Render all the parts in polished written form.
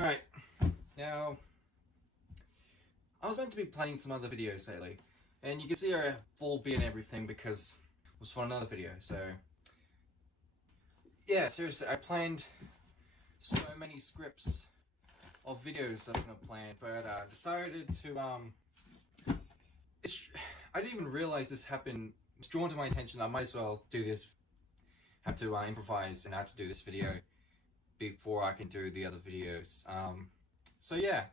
Alright, now, I was meant to be planning some other videos lately, and you can see I have full beard and everything because it was for another video, so... Yeah, seriously, I planned so many scripts of videos that I'm gonna plan, but I decided to, I didn't even realize this happened. It's drawn to my attention. I might as well do this, have to improvise and have to do this video before I can do the other videos. So yeah,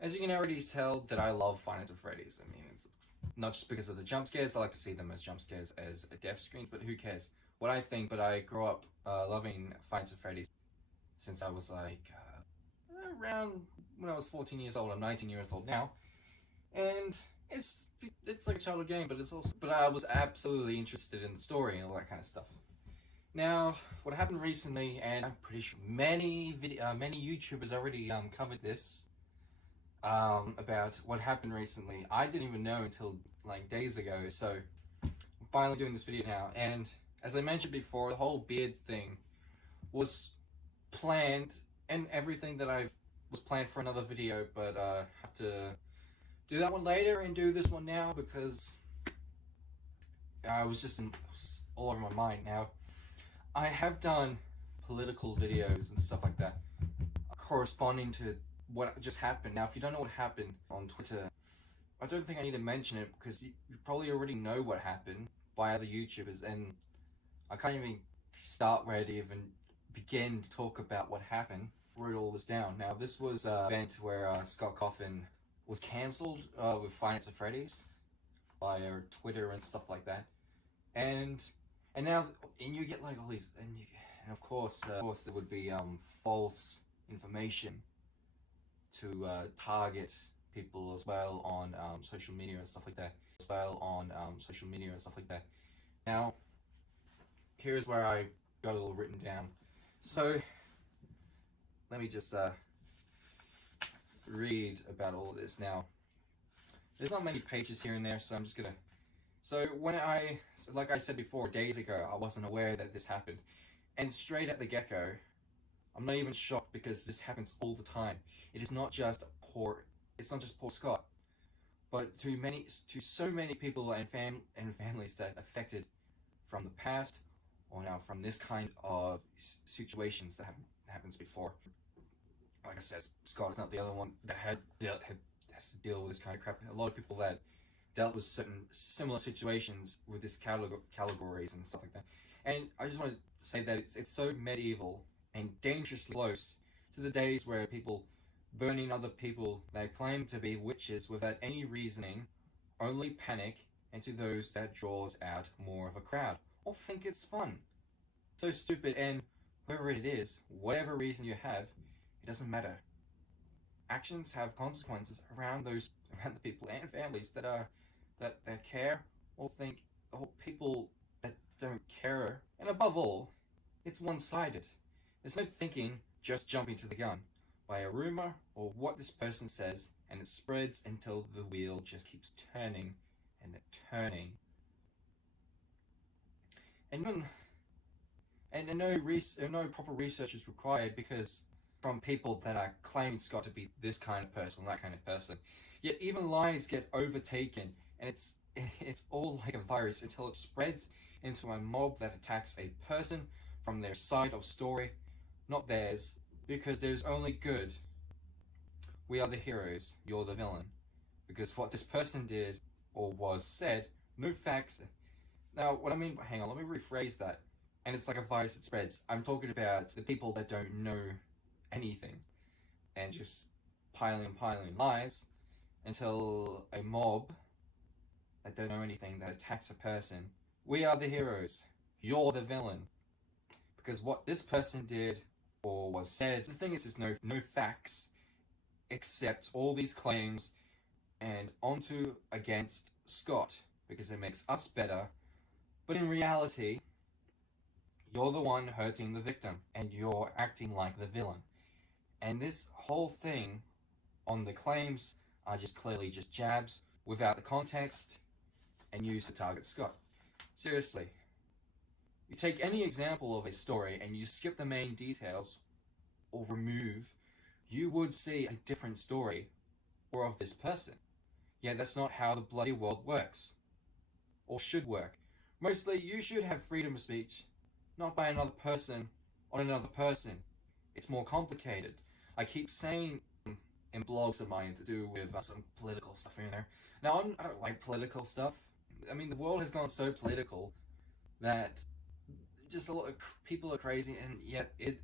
as you can already tell that I love Five Nights at Freddy's. I mean, it's not just because of the jump scares. I like to see them as jump scares as death screens, but who cares what I think. But I grew up loving Five Nights at Freddy's since I was like around when I was 14 years old. I'm 19 years old now, and it's like a childhood game, but it's also, but I was absolutely interested in the story and all that kind of stuff. Now, what happened recently, and I'm pretty sure many YouTubers already covered this, about what happened recently. I didn't even know until like days ago, so I'm finally doing this video now. And as I mentioned before, the whole beard thing was planned, and everything that was planned for another video, but I have to do that one later and do this one now because I was just all over my mind. Now, I have done political videos and stuff like that corresponding to what just happened. Now, if you don't know what happened on Twitter, I don't think I need to mention it because you probably already know what happened by other YouTubers, and I can't even start where to even begin to talk about what happened. I wrote all this down. Now, this was an event where cawthon was cancelled with Five Nights at Freddy's by Twitter and stuff like that, and now you get like all these, and of course there would be false information to target people as well on social media and stuff like that. Now, here's where I got it all written down. So let me just read about all of this. Now, there's not many pages here and there, so I'm just gonna. So like I said before, days ago, I wasn't aware that this happened, and straight at the get-go, I'm not even shocked because this happens all the time. It is not just it's not just poor Scott, but to so many people and families that affected from the past, or now from this kind of situations that happens before. Like I said, Scott is not the other one that has to deal with this kind of crap. A lot of people that dealt with certain similar situations with this categories and stuff like that. And I just want to say that it's so medieval and dangerously close to the days where people burning other people they claim to be witches without any reasoning, only panic, and to those that draws out more of a crowd, or think it's fun. So stupid, and whoever it is, whatever reason you have, it doesn't matter. Actions have consequences around the people and families that care or think, or people that don't care. And above all, it's one-sided. There's no thinking, just jumping to the gun by a rumor or what this person says, and it spreads until the wheel just keeps turning and turning. And no proper research is required because from people that are claiming Scott to be this kind of person, that kind of person. Yet even lies get overtaken, and it's all like a virus until it spreads into a mob that attacks a person from their side of story, not theirs, because there's only good. We are the heroes, you're the villain. Because what this person did or was said, no facts. Now, what I mean, hang on, let me rephrase that. And it's like a virus that spreads. I'm talking about the people that don't know anything and just piling lies until a mob that don't know anything that attacks a person. We are the heroes, you're the villain. Because what this person did or was said, the thing is there's no facts except all these claims and onto against Scott because it makes us better. But in reality, you're the one hurting the victim and you're acting like the villain. And this whole thing on the claims are just clearly just jabs without the context and used to target Scott. Seriously. You take any example of a story and you skip the main details, or remove, you would see a different story or of this person. Yeah, that's not how the bloody world works, or should work. Mostly, you should have freedom of speech, not by another person on another person. It's more complicated. I keep saying in blogs of mine to do with some political stuff in there. Now, I don't like political stuff. I mean, the world has gone so political that just a lot of people are crazy, and yet it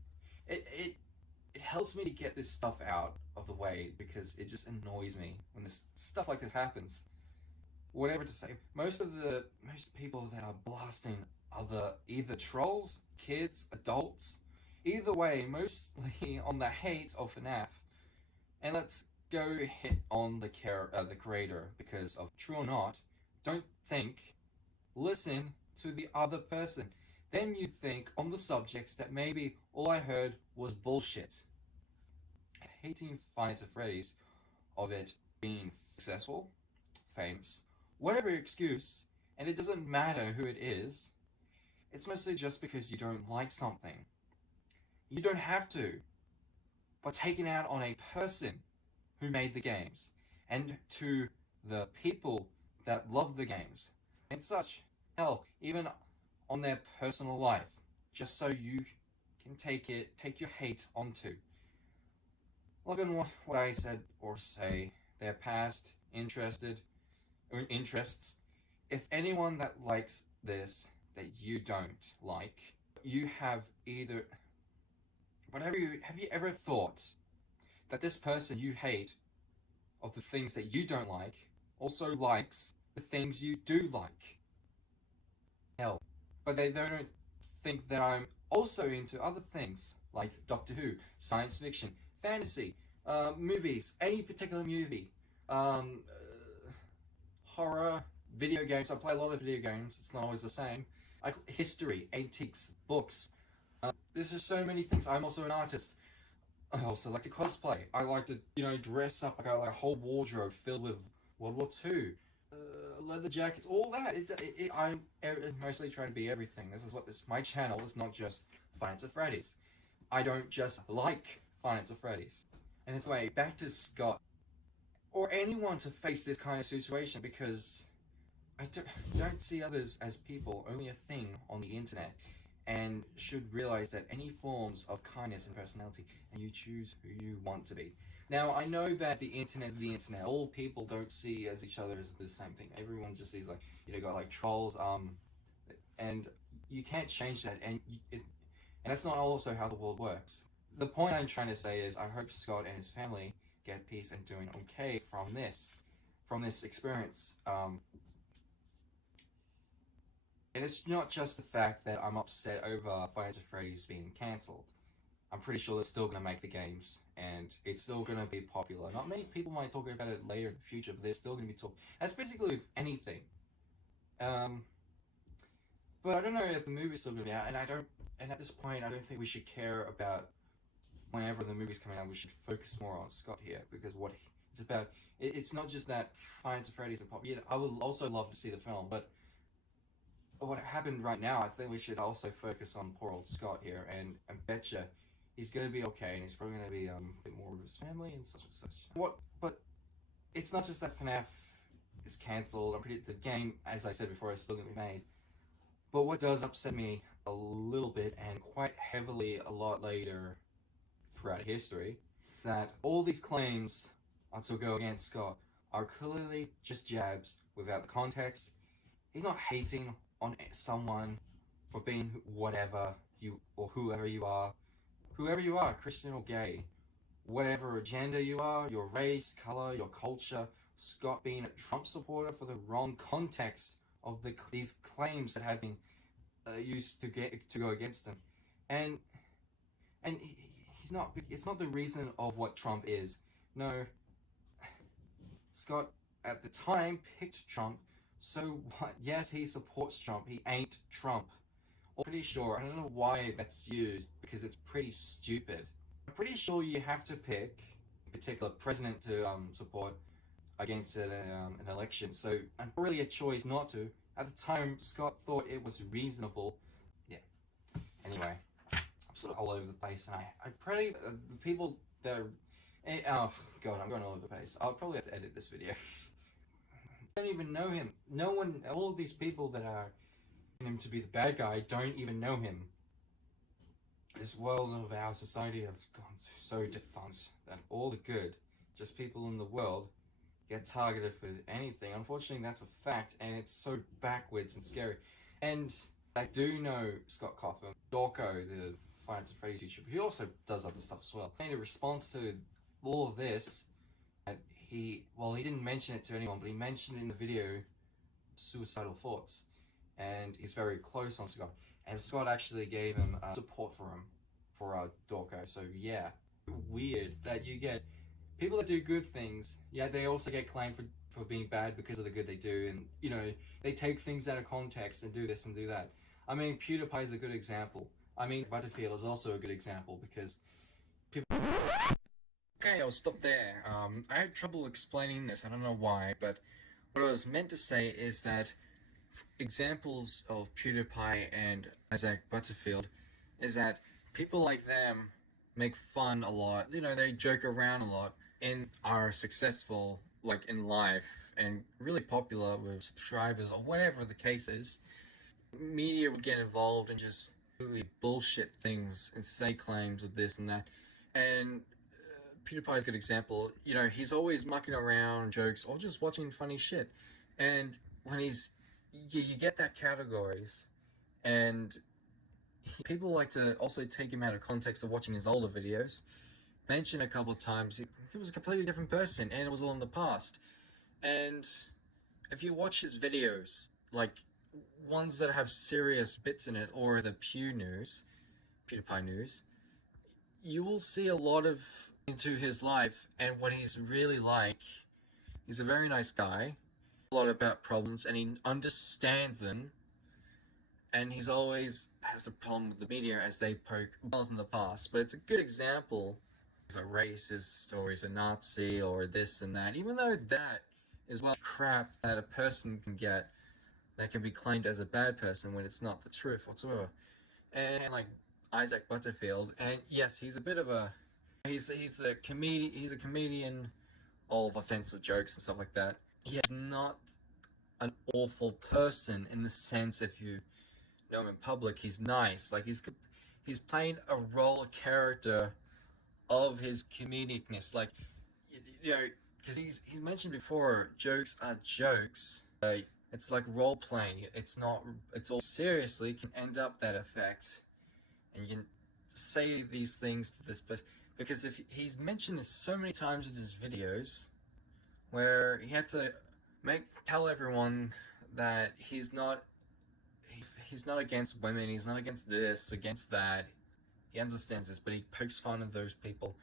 it helps me to get this stuff out of the way because it just annoys me when this stuff like this happens. Whatever to say, most people that are blasting other either trolls, kids, adults, either way, mostly on the hate of FNAF. And let's go hit on the creator, because of true or not, don't think, listen to the other person. Then you think on the subjects that maybe all I heard was bullshit. Hating Five Nights at Freddy's of it being successful, famous, whatever excuse, and it doesn't matter who it is, it's mostly just because you don't like something. You don't have to, but taking out on a person who made the games, and to the people that love the games, and such, hell, even on their personal life, just so you can take your hate onto. Look at what I said or say, their past interests. If anyone that likes this that you don't like, you have either have you ever thought that this person you hate of the things that you don't like also likes the things you do like? Hell, but they don't think that I'm also into other things like Doctor Who, science fiction, fantasy, movies, any particular movie, horror, video games. I play a lot of video games. It's not always the same. History, antiques, books. There's just so many things. I'm also an artist. I also like to cosplay. I like to, dress up. I got like a whole wardrobe filled with World War II, leather jackets, all that. I'm mostly trying to be everything. This is what my channel is not just Five Nights at Freddy's. I don't just like Five Nights at Freddy's. And it's way back to Scott or anyone to face this kind of situation, because I don't see others as people, only a thing on the internet, and should realize that any forms of kindness and personality, and you choose who you want to be. Now, I know that the internet is the internet. All people don't see as each other as the same thing. Everyone just sees got like trolls, and you can't change that, and that's not also how the world works. The point I'm trying to say is I hope Scott and his family get peace and doing okay from this experience. And it's not just the fact that I'm upset over Five Nights at Freddy's being cancelled. I'm pretty sure they're still going to make the games, and it's still going to be popular. Not many people might talk about it later in the future, but they're still going to be talking. That's basically with anything. But I don't know if the movie's still going to be out, and at this point, I don't think we should care about whenever the movie's coming out. We should focus more on Scott here, because what it's about, it's not just that Five Nights at Freddy's are popular. I would also love to see the film, but what happened right now, I think we should also focus on poor old Scott here, and I betcha he's gonna be okay, and he's probably gonna be a bit more with his family and such and such. But it's not just that FNAF is cancelled. The game, as I said before, is still gonna be made. But what does upset me a little bit, and quite heavily a lot later throughout history, that all these claims to go against Scott are clearly just jabs without the context. He's not hating on someone for being whatever you or whoever you are, Christian or gay, whatever gender you are, your race, color, your culture. Scott being a Trump supporter for the wrong context of these claims that have been used to go against him, and he's not. It's not the reason of what Trump is. No, Scott at the time picked Trump. So what? Yes, he supports Trump. He ain't Trump. I'm pretty sure. I don't know why that's used, because it's pretty stupid. I'm pretty sure you have to pick a particular president to support against an election. So I'm really a choice not to. At the time, Scott thought it was reasonable. Yeah. Anyway, sort of all over the place, and I pretty the people that are, oh god, I'm going all over the place. I'll probably have to edit this video. I don't even know him. No one, all of these people that are him to be the bad guy don't even know him. This world of our society has gone so defunct that all the good, just people in the world, get targeted for anything. Unfortunately, that's a fact, and it's so backwards and scary. And I do know Scott Cawthon, Dorko, the Five Nights at Freddy's YouTuber, he also does other stuff as well. In response to all of this, he didn't mention it to anyone, but he mentioned in the video suicidal thoughts, and he's very close on Scott, and Scott actually gave him support for Dorko. So yeah, weird that you get people that do good things, yeah, they also get claimed for being bad because of the good they do, and you know, they take things out of context and do this and do that. I mean, PewDiePie is a good example. I mean, Butterfield is also a good example because people... Okay, I'll stop there. I had trouble explaining this, I don't know why, but what I was meant to say is that examples of PewDiePie and Isaac Butterfield is that people like them make fun a lot, you know, they joke around a lot, and are successful, like, in life, and really popular with subscribers, or whatever the case is. Media would get involved and just really bullshit things and say claims of this and that, and PewDiePie is a good example. You know, he's always mucking around jokes or just watching funny shit, and when he's, you get that categories, and people like to also take him out of context of watching his older videos. Mentioned a couple of times he was a completely different person, and it was all in the past. And if you watch his videos, like ones that have serious bits in it, or the PewDiePie news, you will see a lot of into his life and what he's really like. He's a very nice guy, a lot about problems, and he understands them. And he's always has a problem with the media as they poke holes in the past. But it's a good example. He's a racist, or he's a Nazi, or this and that. Even though that is well crap that a person can get that can be claimed as a bad person when it's not the truth whatsoever. And like Isaac Butterfield, and yes, he's a bit of a he's a comedian of offensive jokes and stuff like that. He's not an awful person in the sense, if you know him in public, he's nice. Like he's playing a role, a character of his comedicness. Like, you know, because he's mentioned before, jokes are jokes. It's like role playing. It's not. It's all seriously can end up that effect, and you can say these things to this person because if he's mentioned this so many times in his videos, where he had to tell everyone that he's not against women, he's not against this, against that. He understands this, but he pokes fun at those people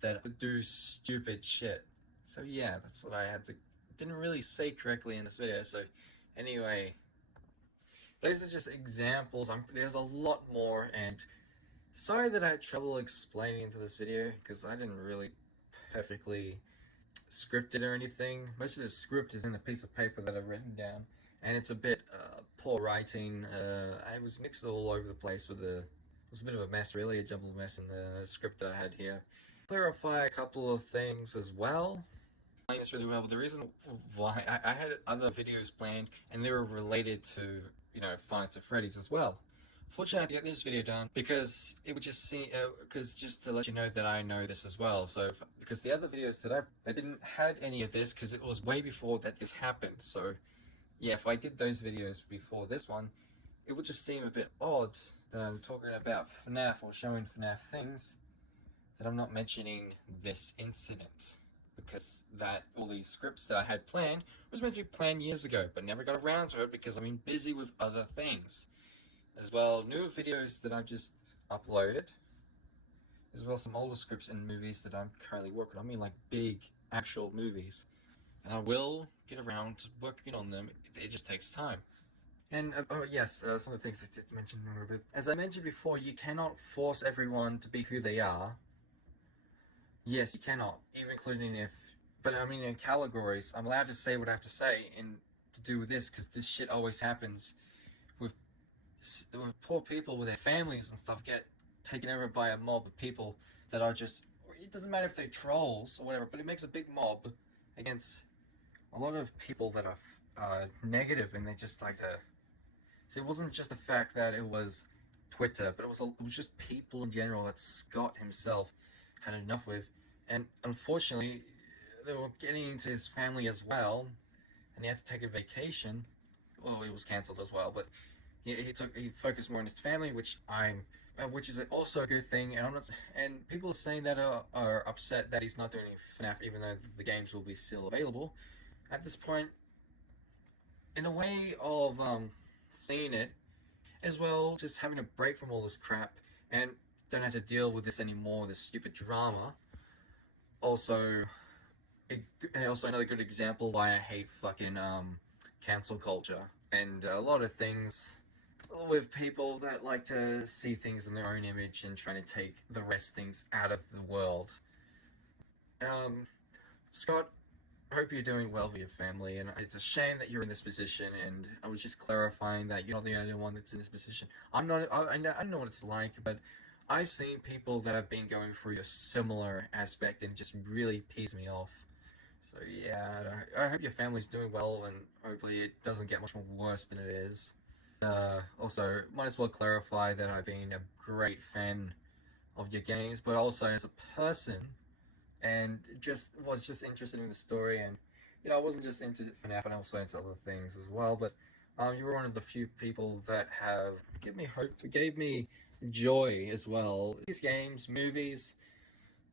that do stupid shit. So yeah, that's what I didn't really say correctly in this video. So anyway, those are just examples. There's a lot more, and sorry that I had trouble explaining into this video because I didn't really perfectly script it or anything. Most of the script is in a piece of paper that I've written down, and it's a bit poor writing. I was mixed all over the place with it was a bit of a mess, really, a jumbled mess in the script that I had here. Clarify a couple of things as well. Playing this really well, but the reason why I had other videos planned, and they were related to, you know, Five Nights at Freddy's as well. Fortunately, I had to get this video done because it would just seem, just to let you know that I know this as well. So, because the other videos that I didn't had any of this because it was way before that this happened. So, yeah, if I did those videos before this one, it would just seem a bit odd that I'm talking about FNAF or showing FNAF things, that I'm not mentioning this incident. Because all these scripts that I had planned was meant to be planned years ago, but never got around to it because I've been busy with other things. As well, new videos that I've just uploaded, as well some older scripts and movies that I'm currently working on. I mean, like big actual movies, and I will get around to working on them. It just takes time. And oh yes, some of the things I did mention a bit. As I mentioned before, you cannot force everyone to be who they are. Yes, you cannot, even including but I mean in categories, I'm allowed to say what I have to say and to do with this, because this shit always happens with poor people with their families and stuff get taken over by a mob of people that are just, it doesn't matter if they're trolls or whatever, but it makes a big mob against a lot of people that are negative, and they just like to. So it wasn't just the fact that it was Twitter, but it was just people in general that Scott himself had enough with, and unfortunately, they were getting into his family as well, and he had to take a vacation. Well, it was cancelled as well, but he focused more on his family, which is also a good thing. And I'm not, and people are saying that are upset that he's not doing FNAF, even though the games will be still available. At this point, in a way of seeing it as well, just having a break from all this crap and don't have to deal with this anymore, this stupid drama. Also, also another good example why I hate fucking cancel culture and a lot of things with people that like to see things in their own image and trying to take the rest things out of the world. Scott, I hope you're doing well with your family, and it's a shame that you're in this position, and I was just clarifying that you're not the only one that's in this position. I'm not, I don't know what it's like, but I've seen people that have been going through a similar aspect, and it just really pees me off. So yeah, I hope your family's doing well, and hopefully it doesn't get much more worse than it is. Also, might as well clarify that I've been a great fan of your games, but also as a person, and was just interested in the story, and I wasn't just into FNAF, and also into other things as well. But you were one of the few people that have given me hope, gave me joy as well. These games, movies,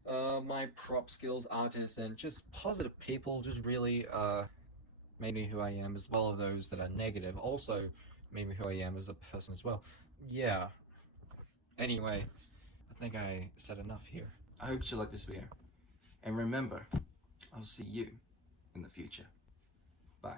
my prop skills, artists, and just positive people just really made me who I am, as well as those that are negative also made me who I am as a person as well. Yeah. Anyway, I think I said enough here. I hope you like this video. And remember, I'll see you in the future. Bye.